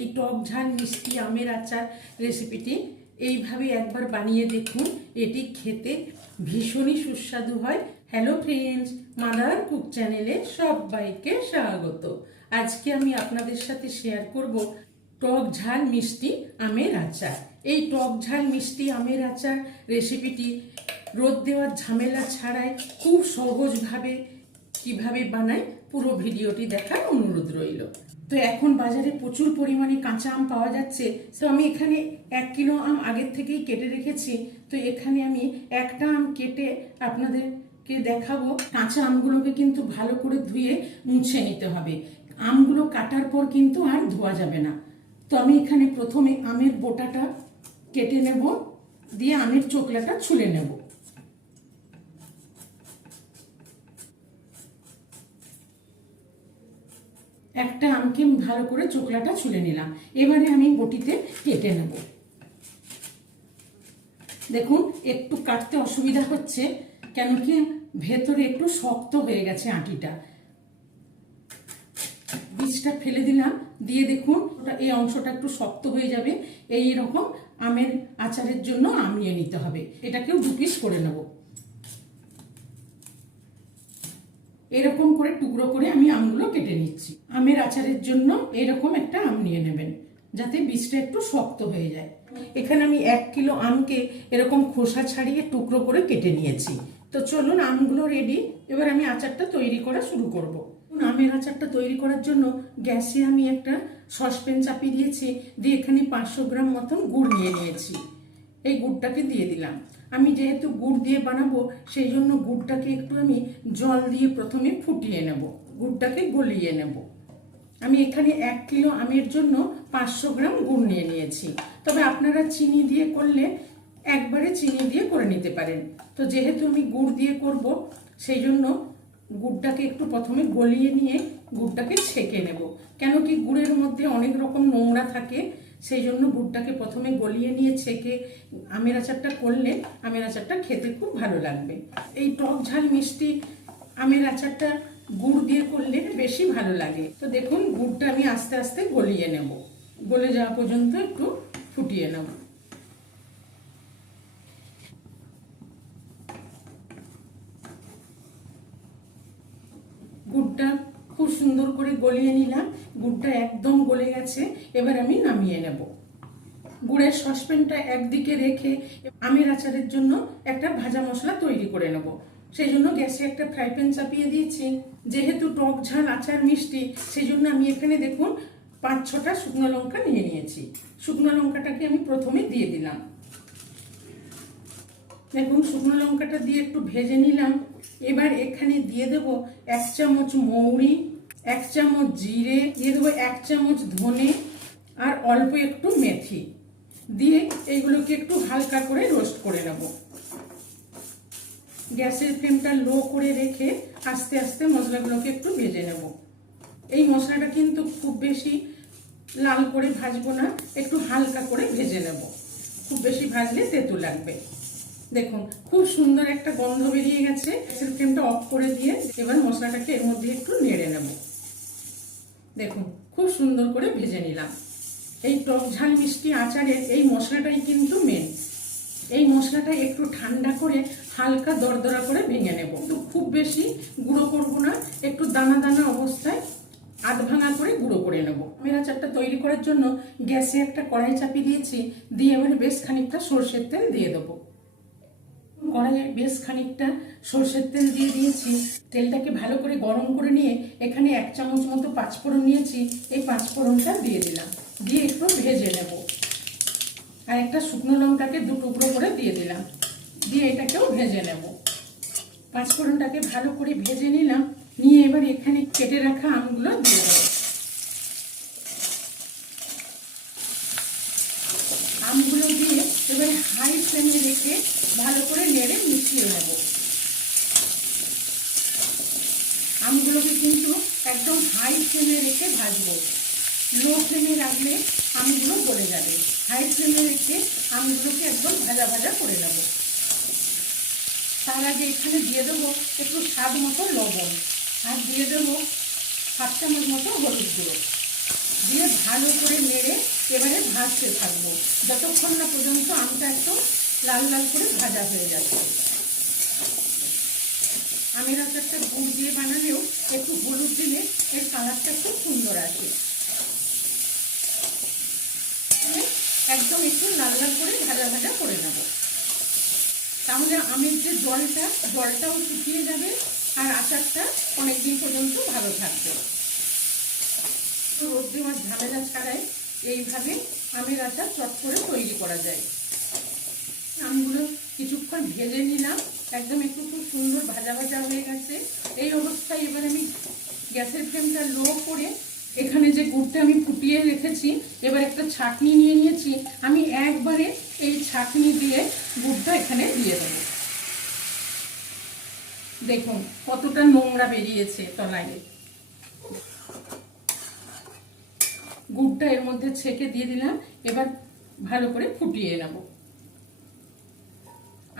এই টক ঝাল মিষ্টি আমের আচার রেসিপিটি এইভাবে একবার বানিয়ে দেখুন। এটি খেতে ভীষণই সুস্বাদু হয়। হ্যালো ফ্রেন্ডস, মাদার কুক চ্যানেলে সবাইকে স্বাগত। আজকে আমি আপনাদের সাথে শেয়ার করব টক ঝাল মিষ্টি আমের আচার। এই টক ঝাল মিষ্টি আমের আচার রেসিপিটি রোদ দেওয়ার ঝামেলা ছাড়াই খুব সহজভাবে কিভাবে বানাই পুরো ভিডিওটি দেখার অনুরোধ রইল। তো এখন বাজারে প্রচুর পরিমাণে কাঁচা আম পাওয়া যাচ্ছে। তো আমি এখানে 1 কিলো আম আগের থেকেই কেটে রেখেছি। তো এখানে আমি একটা আম কেটে আপনাদেরকে দেখাবো। কাঁচা আমগুলোকে কিন্তু ভালো করে ধুয়ে মুছে নিতে হবে। আমগুলো কাটার পর কিন্তু আর ধোয়া যাবে না। তো আমি এখানে প্রথমে আমের বোটাটা কেটে নেব, দিয়ে আমের চোকলাটা ছুলে নেব। একটা আমকে ভালো করে চোকলাটা ছুলে নিলাম। এবারে আমি বটিতে কেটে নেব। দেখুন একটু কাটতে অসুবিধা হচ্ছে, কেন কি ভেতরে একটু শক্ত হয়ে গেছে আটিটা। বীজটা ফেলে দিলাম, দিয়ে দেখুন এই অংশটা একটু শক্ত হয়ে যাবে। এই রকম আমের আচারের জন্য আম নিয়ে নিতে হবে। এটাকেও 2 পিস করে নেব। এরকম করে টুকরো করে আমি আমগুলো কেটে নিচ্ছি। আমের আচারের জন্য এরকম একটা আম নিয়ে নেবেন, যাতে বীজটা একটু শক্ত হয়ে যায়। এখানে আমি 1 কিলো আমকে এরকম খোসা ছাড়িয়ে টুকরো করে কেটে নিয়েছি। তো চলুন, আমগুলো রেডি। এবার আমি আচারটা তৈরি করা শুরু করব। আমের আচারটা তৈরি করার জন্য গ্যাসে আমি একটা সসপ্যান চাপিয়ে দিয়েছি, দিয়ে এখানে 500 গ্রাম মতন গুড় নিয়ে নিয়েছি। এই গুড়টাকে দিয়ে দিলাম। আমি যেহেতু গুড় দিয়ে বানাবো, সেই জন্য গুড়টাকে একটু আমি জল দিয়ে প্রথমে ফুটিয়ে নেব, গুড়টাকে গলিয়ে নেব। আমি এখানে 1 কিলো আমের জন্য 500 গ্রাম গুড় নিয়ে নিয়েছি। তবে আপনারা চিনি দিয়ে করলে একবারে চিনি দিয়ে করে নিতে পারেন। তো যেহেতু আমি গুড় দিয়ে করব, সেই জন্য গুড়টাকে একটু প্রথমে গলিয়ে নিয়ে গুড়টাকে ছেঁকে নেব। কেন কি গুড়ের মধ্যে অনেক রকম নোংরা থাকে, সেই জন্য গুড়টাকে প্রথমে গলিয়ে নিয়ে ছেঁকে আমের আচারটা করলে আমের আচারটা খেতে খুব ভালো লাগবে। এই টক ঝাল মিষ্টি আমের আচারটা গুড় দিয়ে করলে বেশি ভালো লাগে। তো দেখুন গুড়টা আমি আস্তে আস্তে গলিয়ে নেব, গলে যাওয়া পর্যন্ত একটু ফুটিয়ে নেব। গুড়টা খুব সুন্দর করে গলিয়ে নিলাম। গুড়টা একদম গলে গেছে। এবার আমি নামিয়ে নেব। গুড়ের সসপ্যানটা একদিকে রেখে আমের আচারের জন্য একটা ভাজা মশলা তৈরি করে নেব। সেই জন্য গ্যাসে একটা ফ্রাই প্যান চাপিয়ে দিয়েছি। যেহেতু টক ঝাল আচার মিষ্টি, সেই জন্য আমি এখানে দেখুন 5-6টা শুকনো লঙ্কা নিয়ে নিয়েছি। শুকনো লঙ্কাটাকে আমি প্রথমে দিয়ে দিলাম। দেখুন শুকনো লঙ্কাটা দিয়ে একটু ভেজে নিলাম। এবার এখানে দিয়ে দেব 1 চামচ মৌরি, 1 চামচ জিরে, দিয়ে দেবো 1 চামচ ধনে আর অল্প একটু মেথি, দিয়ে এইগুলোকে একটু হালকা করে রোস্ট করে নেব। গ্যাসের ফ্লেমটা লো করে রেখে আস্তে আস্তে মশলাগুলোকে একটু ভেজে নেব। এই মশলাটা কিন্তু খুব বেশি লাল করে ভাজবো না, একটু হালকা করে ভেজে নেব। খুব বেশি ভাজলে তেতো লাগবে। দেখুন খুব সুন্দর একটা গন্ধ বেরিয়ে গেছে। গ্যাসের ফ্লেমটা অফ করে দিয়ে এবার মশলাটাকে এর মধ্যে একটু নেড়ে নেব। দেখুন খুব সুন্দর করে ভেজে নিলাম। এই টক ঝাল মিষ্টি আচারের এই মশলাটাই কিন্তু মেন। এই মশলাটা একটু ঠান্ডা করে হালকা দরদরা করে ভেঙে নেব। তো খুব বেশি গুঁড়ো করব না, একটু দানা দানা অবস্থায় আধ ভাঙা করে গুঁড়ো করে নেব। আমের আচারটা তৈরি করার জন্য গ্যাসে একটা কড়াই চাপিয়ে দিয়েছি, দিয়ে এবারে বেশ খানিকটা সরষের তেল দিয়ে দেবো। কড়াইয়ে বেশ খানিকটা সরষের তেল দিয়ে দিয়েছি। তেলটাকে ভালো করে গরম করে নিয়ে এখানে 1 চামচ মতো 5 ফোড়ন নিয়েছি। এই 5 ফোড়নটা দিয়ে দিলাম, দিয়ে একটু ভেজে নেব। আর একটা শুকনো লঙ্কাকে 2 টুকরো করে দিয়ে দিলাম, দিয়ে এটাকেও ভেজে নেব। 5 ফোড়নটাকে ভালো করে ভেজে নিলাম, নিয়ে এবার এখানে কেটে রাখা আমগুলো দিয়ে দেব। আমগুলো দিয়ে এবার হাই ফ্লেমে রেখে ভালো করে নেড়ে মিশিয়ে নেব। আমগুলোকে কিন্তু একদম হাই ফ্লেমে রেখে ভাজবো। লো ফ্লেমে রাখলে আমগুলো গলে যাবে। হাই ফ্লেমে রেখে আমগুলোকে একদম ভাজা ভাজা করে নেব। তার আগে এখানে দিয়ে দেবো একটু স্বাদ মতো লবণ, আর দিয়ে দেবো 1/2 চামচ মতো হলুদ গুঁড়ো। দিয়ে ভালো করে নেড়ে এবারে ভাজতে থাকবো যতক্ষণ না পর্যন্ত আমটা একটু লাল লাল করে ভাজা হয়ে যাচ্ছে। আমের আচারটা গুড় দিয়ে বানালেও একটু হলুদ দিলে এর কালারটা খুব সুন্দর আসে। একদম একটু লাল লাল করে ভাজা ভাজা করে নেব, তাহলে আমের যে জলটাও শুকিয়ে যাবে আর আচারটা অনেকদিন পর্যন্ত ভালো থাকবে। রোদ দেওয়ার ঝামেলা ছাড়াই এইভাবে আমের আচার চট করে তৈরি করা যায়। আমগুলো কিছুক্ষণ ভেজে নিলাম, একদম একটু খুব সুন্দর ভাজা ভাজা হয়ে গেছে। এই অবস্থায় এবার আমি গ্যাসের ফ্লেমটা লো করে এখানে যে গুড়টা আমি ফুটিয়ে রেখেছি এবার একটা ছাঁকনি নিয়ে নিয়েছি, আমি একবারে এই ছাঁকনি দিয়ে গুড়টা এখানে দিয়ে দেবো। দেখুন কতটা নোংরা বেরিয়েছে তলায়। গুড়টা এর মধ্যে ছেঁকে দিয়ে দিলাম, এবার ভালো করে ফুটিয়ে নেব।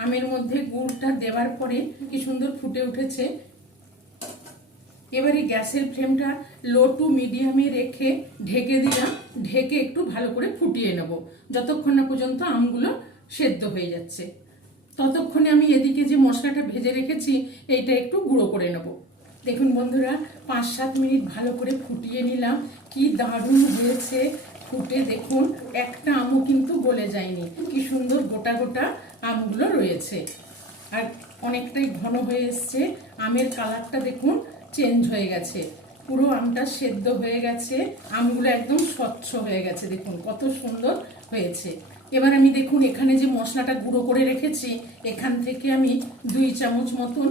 আমের মধ্যে গুড়টা দেওয়ার পরে কি সুন্দর ফুটে উঠেছে। এবারে গ্যাসের ফ্লেমটা লো টু মিডিয়ামে রেখে ঢেকে দিলাম, ঢেকে একটু ভালো করে ফুটিয়ে নেব যতক্ষণ না পর্যন্ত আমগুলো সেদ্ধ হয়ে যাচ্ছে। ততক্ষণে আমি এদিকে যে মশলাটা ভেজে রেখেছি এইটা একটু গুঁড়ো করে নেব। দেখুন বন্ধুরা 5-7 মিনিট ভালো করে ফুটিয়ে নিলাম, কি দারুণ হয়েছে ফুটে। দেখুন একটা আমও কিন্তু গলে যায়নি, কি সুন্দর গোটা গোটা আমগুলো রয়েছে আর অনেকটাই ঘন হয়ে এসছে। আমের কালারটা দেখুন চেঞ্জ হয়ে গেছে, পুরো আমটা সেদ্ধ হয়ে গেছে, আমগুলো একদম স্বচ্ছ হয়ে গেছে। দেখুন কত সুন্দর হয়েছে। এবার আমি দেখুন এখানে যে মশলাটা গুঁড়ো করে রেখেছি এখান থেকে আমি 2 চামচ মতন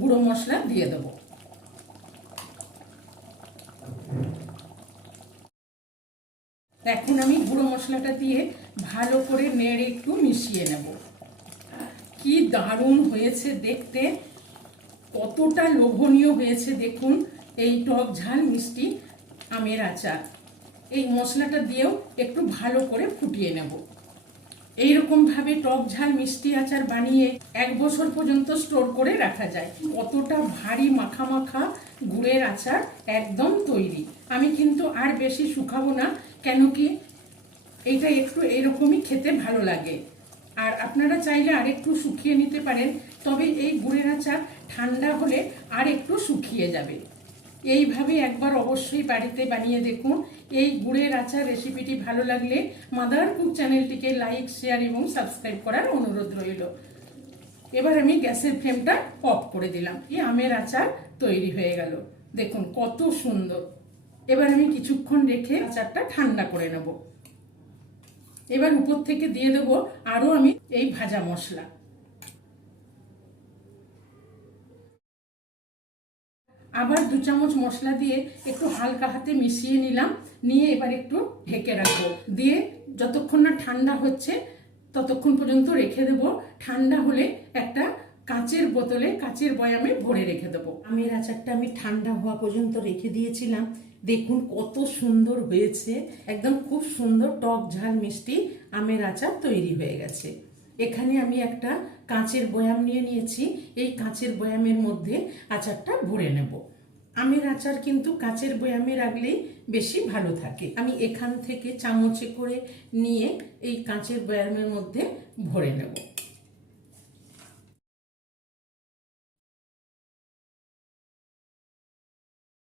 গুঁড়ো মশলা দিয়ে দেবো। এখন আমি গুঁড়ো মশলাটা দিয়ে ভালো করে নেড়ে একটু মিশিয়ে নেব। কি দারুণ হয়েছে দেখতে, কতটা লোভনীয় হয়েছে দেখুন এই টক ঝাল মিষ্টি আমের আচার। এই মশলাটা দিয়েও একটু ভালো করে ফুটিয়ে নেব। এইরকম ভাবে টক ঝাল মিষ্টি আচার বানিয়ে 1 বছর পর্যন্ত স্টোর করে রাখা যায়। কতটা ভারী মাখা মাখা গুড়ের আচার একদম তৈরি। আমি কিন্তু আর বেশি শুকাবো না, কেন কি এটা একটু এরকমই খেতে ভালো লাগে। আর আপনারা চাইলে আর একটু শুকিয়ে নিতে পারেন, তবে এই গুড়ের আচার ঠান্ডা হলে আর একটু শুকিয়ে যাবে। এইভাবে একবার অবশ্যই বাড়িতে বানিয়ে দেখুন। এই গুড়ের আচার রেসিপিটি ভালো লাগলে মাদার কুক চ্যানেলটিকে লাইক, শেয়ার এবং সাবস্ক্রাইব করার অনুরোধ রইল। এবার আমি গ্যাসের ফ্লেমটা অফ করে দিলাম। এই আমের আচার তৈরি হয়ে গেল, দেখুন কত সুন্দর। এবার আমি কিছুক্ষণ রেখে আচারটা ঠান্ডা করে নেব। এবার উপর থেকে দিয়ে দেবো আরো আমি এই ভাজা মশলা। আবার 2 চামচ মশলা দিয়ে একটু হালকা হাতে মিশিয়ে নিলাম, নিয়ে এবার একটু ঢেকে রাখবো। দিয়ে যতক্ষণ না ঠান্ডা হচ্ছে ততক্ষণ পর্যন্ত রেখে দেবো। ঠান্ডা হলে একটা কাচের বোতলে, কাচের বয়ামে ভরে রেখে দেবো। আমের আচারটা আমি ঠান্ডা হওয়া পর্যন্ত রেখে দিয়েছিলাম। দেখুন কত সুন্দর হয়েছে, একদম খুব সুন্দর টক ঝাল মিষ্টি আমের আচার তৈরি হয়ে গেছে। এখানে আমি একটা কাঁচের বয়াম নিয়ে নিয়েছি, এই কাঁচের বয়ামের মধ্যে আচারটা ভরে নেব। আমের আচার কিন্তু কাঁচের বয়ামে রাখলেই বেশি ভালো থাকে। আমি এখান থেকে চামচে করে নিয়ে এই কাঁচের বয়ামের মধ্যে ভরে নেব।